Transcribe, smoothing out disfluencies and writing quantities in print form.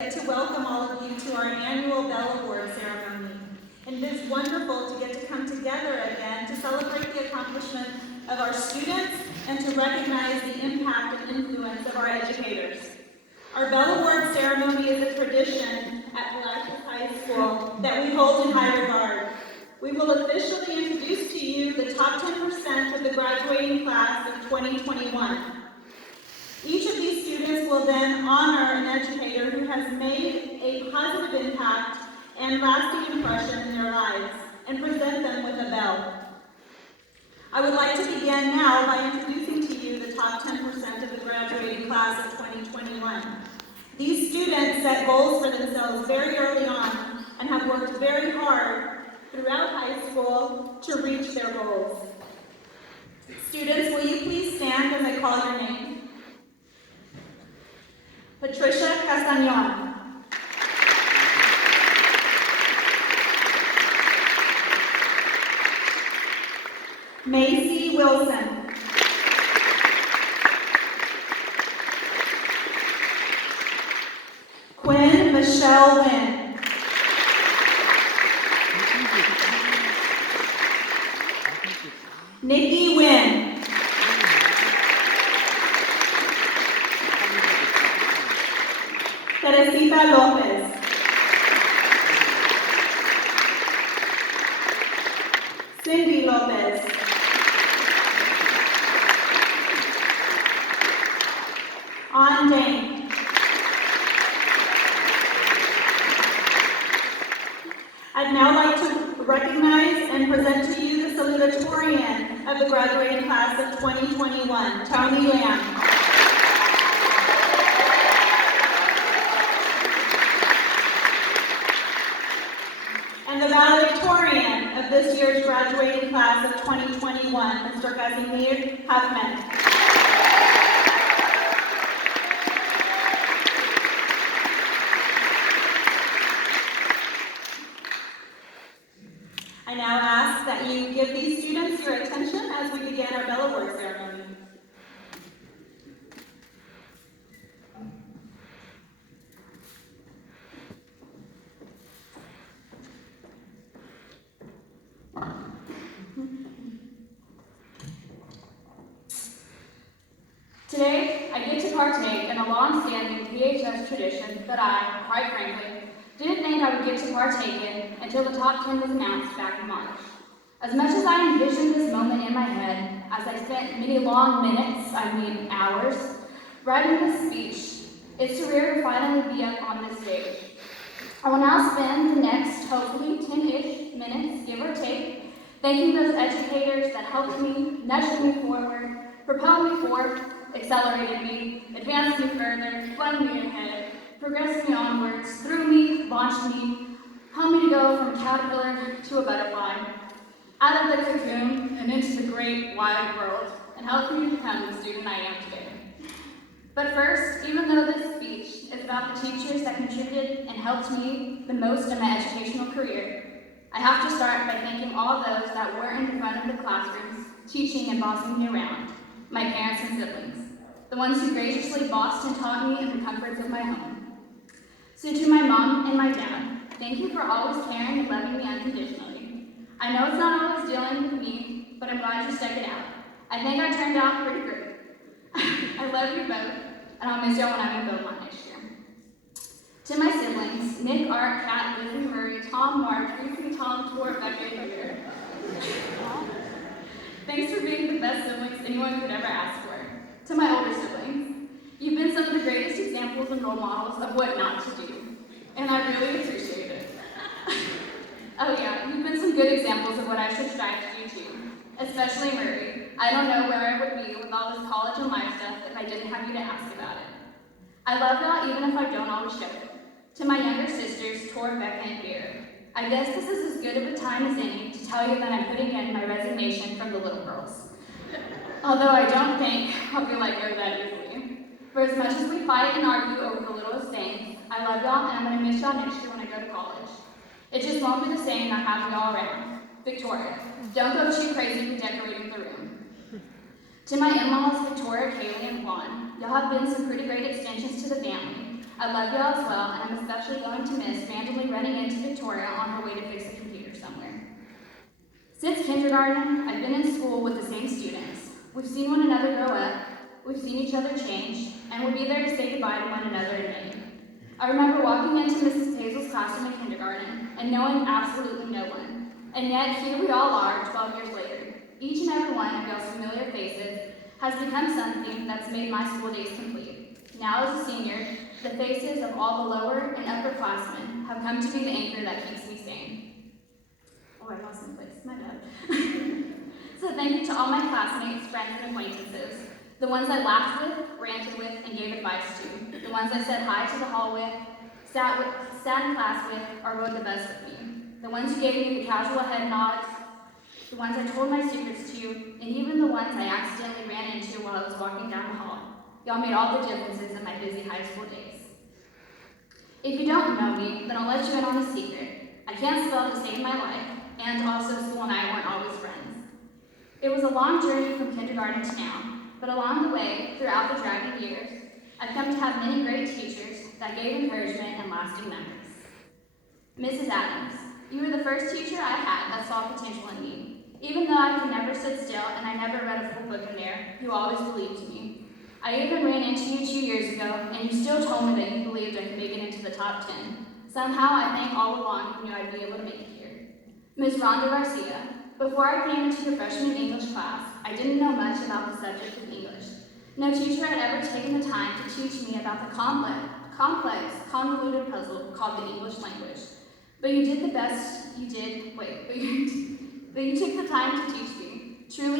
To welcome all of you to our annual Bell Award ceremony. And it is wonderful to get to come together again to celebrate the accomplishment of our students and to recognize the impact and influence of our educators. Our Bell Award ceremony is a tradition at Palacios High School that we hold in high regard. We will officially introduce to you the top 10% of the graduating class of 2021. Each of these students will then honor an educator who has made a positive impact and lasting impression in their lives and present them with a bell. I would like to begin now by introducing to you the top 10% of the graduating class of 2021. These students set goals for themselves very early on and have worked very hard throughout high school to reach their goals. Students, will you please stand as I call your name? Patricia Castañon. Macy Wilson. Quinn Michelle Wynn. Nikki Wynn. Teresita Lopez. Cindy Lopez. On Dane. I'd now like to recognize and present to you the salutatorian of the graduating class of 2021, Tony Lamb. And the valedictorian of this year's graduating class of 2021, Mr. Casimir Huffman. I now ask that you give these students your attention as we begin our Bell Award ceremony. Today, I get to partake in a long-standing PHS tradition that I, quite frankly, didn't think I would get to partake in until the top 10 was announced back in March. As much as I envisioned this moment in my head, as I spent many long minutes, hours, writing this speech, it's surreal to finally be up on this stage. I will now spend the next, hopefully, 10-ish minutes, give or take, thanking those educators that helped me, nudged me forward, propelled me forth, accelerated me, advanced me further, flung me ahead, progressed me onwards, threw me, launched me, helped me to go from a caterpillar to a butterfly, out of the cocoon and into the great wide world, and helped me to become the student I am today. But first, even though this speech is about the teachers that contributed and helped me the most in my educational career, I have to start by thanking all those that were in the front of the classrooms, teaching and bossing me around, my parents and siblings, the ones who graciously bossed and taught me in the comforts of my home. So to my mom and my dad, thank you for always caring and loving me unconditionally. I know it's not always dealing with me, but I'm glad you stuck it out. I think I turned out pretty great. I love you both, and I'll miss y'all when I'm in Beaumont next year. To my siblings, Nick, Art, Kat, Lizzie, Murray, Tom, Mark, Tracy, Tom, Tor, Becca, and Peter. Thanks for being the best siblings anyone could ever ask for. To my older siblings, you've been some of the greatest examples and role models of what not to do, and I really appreciate it. Oh yeah, you've been some good examples of what I should strive to do too, especially Murray. I don't know where I would be with all this college and life stuff if I didn't have you to ask about it. I love y'all even if I don't always show it. To my younger sisters, Tor, Becca, and Vera, I guess this is as good of a time as any to tell you that I'm putting in my resignation from the little girls. Although I don't think I'll be let go that easily. For as much as we fight and argue over the littlest things, I love y'all and I'm going to miss y'all next year when I go to college. It just won't be the same not having y'all around. Victoria, don't go too crazy with decorating the room. To my in-laws, Victoria, Kaylee, and Juan, y'all have been some pretty great extensions to the family. I love you all as well, and I'm especially going to miss randomly running into Victoria on her way to fix a computer somewhere. Since kindergarten, I've been in school with the same students. We've seen one another grow up, we've seen each other change, and we'll be there to say goodbye to one another in May. I remember walking into Mrs. Hazel's classroom in kindergarten and knowing absolutely no one. And yet, here we all are 12 years later. Each and every one of y'all's familiar faces has become something that's made my school days complete. Now as a senior, the faces of all the lower and upperclassmen have come to be the anchor that keeps me sane. Oh, I lost my place, my bad. So thank you to all my classmates, friends, and acquaintances. The ones I laughed with, ranted with, and gave advice to. The ones I said hi to the hall with, sat in class with, or rode the bus with me. The ones who gave me the casual head nods, the ones I told my secrets to, and even the ones I accidentally ran into while I was walking down the hall. Y'all made all the differences in my busy high school days. If you don't know me, then I'll let you in on a secret. I can't spell to save my life, and also school and I weren't always friends. It was a long journey from kindergarten to now, but along the way, throughout the dragging years, I've come to have many great teachers that gave encouragement and lasting memories. Mrs. Adams, you were the first teacher I had that saw potential in me. Even though I could never sit still and I never read a full book in there, you always believed in me. I even ran into you 2 years ago, and you still told me that you believed I could make it into the top 10. Somehow, I think all along you knew I'd be able to make it here. Ms. Rhonda Garcia, before I came into your freshman English class, I didn't know much about the subject of English. No teacher had ever taken the time to teach me about the complex, convoluted puzzle called the English language. But you did the best you did, but you took the time to teach me. Truly,